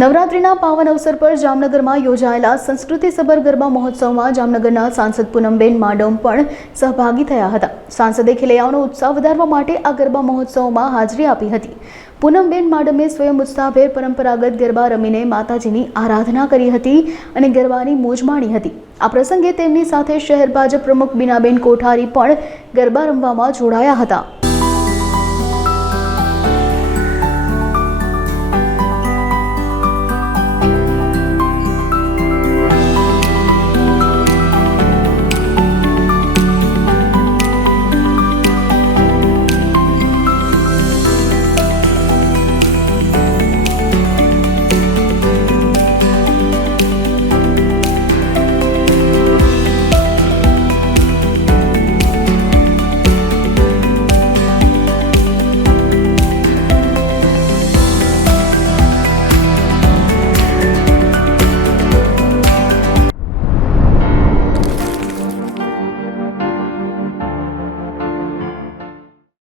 નવરાત્રિના પાવન અવસર પર જામનગરમાં યોજાયેલા સંસ્કૃતિસભર ગરબા મહોત્સવમાં જામનગરના સાંસદ પૂનમબેન માડમ પણ સહભાગી થયા હતા। સાંસદે ખેલૈયાઓનો ઉત્સાહ વધારવા માટે આ ગરબા મહોત્સવમાં હાજરી આપી હતી। પૂનમબેન માડમે સ્વયં ઉત્સાહભેર પરંપરાગત ગરબા રમીને માતાજીની આરાધના કરી હતી અને ગરબાની મોજ માણી હતી। આ પ્રસંગે તેમની સાથે શહેર ભાજપ પ્રમુખ બીનાબેન કોઠારી પણ ગરબા રમવામાં જોડાયા હતા।